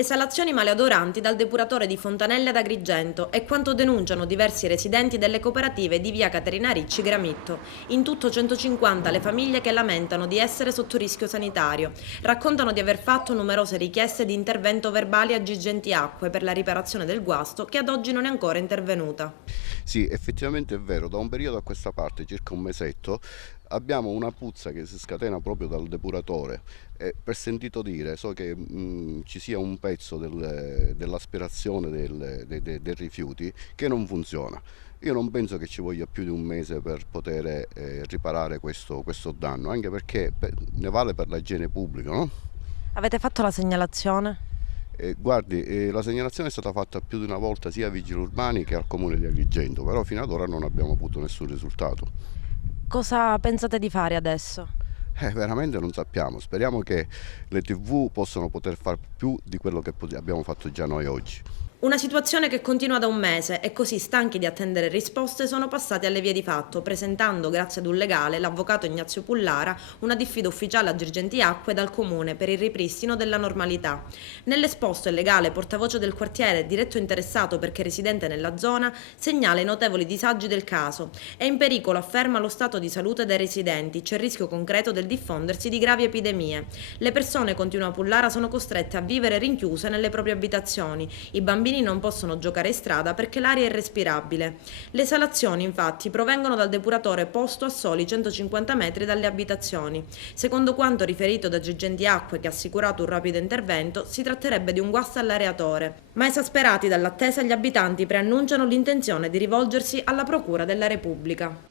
Esalazioni maleodoranti dal depuratore di Fontanelle ad Agrigento è quanto denunciano diversi residenti delle cooperative di via Caterina Ricci Gramitto. In tutto 150 le famiglie che lamentano di essere sotto rischio sanitario. Raccontano di aver fatto numerose richieste di intervento verbali a Girgenti Acque per la riparazione del guasto che ad oggi non è ancora intervenuta. Sì, effettivamente è vero, da un periodo a questa parte, circa un mesetto, abbiamo una puzza che si scatena proprio dal depuratore e per sentito dire so che ci sia un pezzo dell'aspirazione dei rifiuti che non funziona. Io non penso che ci voglia più di un mese per poter riparare questo danno, anche perché ne vale per l'igiene pubblica, no? Avete fatto la segnalazione? Guardi, la segnalazione è stata fatta più di una volta sia ai vigili urbani che al comune di Agrigento, però fino ad ora non abbiamo avuto nessun risultato. Cosa pensate di fare adesso? Veramente non sappiamo, speriamo che le TV poter fare più di quello che abbiamo fatto già noi oggi. Una situazione che continua da un mese e così stanchi di attendere risposte sono passati alle vie di fatto, presentando, grazie ad un legale, l'avvocato Ignazio Pullara, una diffida ufficiale a Girgenti Acque dal comune per il ripristino della normalità. Nell'esposto il legale, portavoce del quartiere, diretto interessato perché residente nella zona, segnala i notevoli disagi del caso. È in pericolo, afferma, lo stato di salute dei residenti, c'è il rischio concreto del diffondersi di gravi epidemie. Le persone, continua Pullara, sono costrette a vivere rinchiuse nelle proprie abitazioni. I bambini non possono giocare in strada perché l'aria è irrespirabile. Le esalazioni, infatti, provengono dal depuratore posto a soli 150 metri dalle abitazioni. Secondo quanto riferito da Girgenti Acque, che ha assicurato un rapido intervento, si tratterebbe di un guasto all'aeratore. Ma esasperati dall'attesa, gli abitanti preannunciano l'intenzione di rivolgersi alla Procura della Repubblica.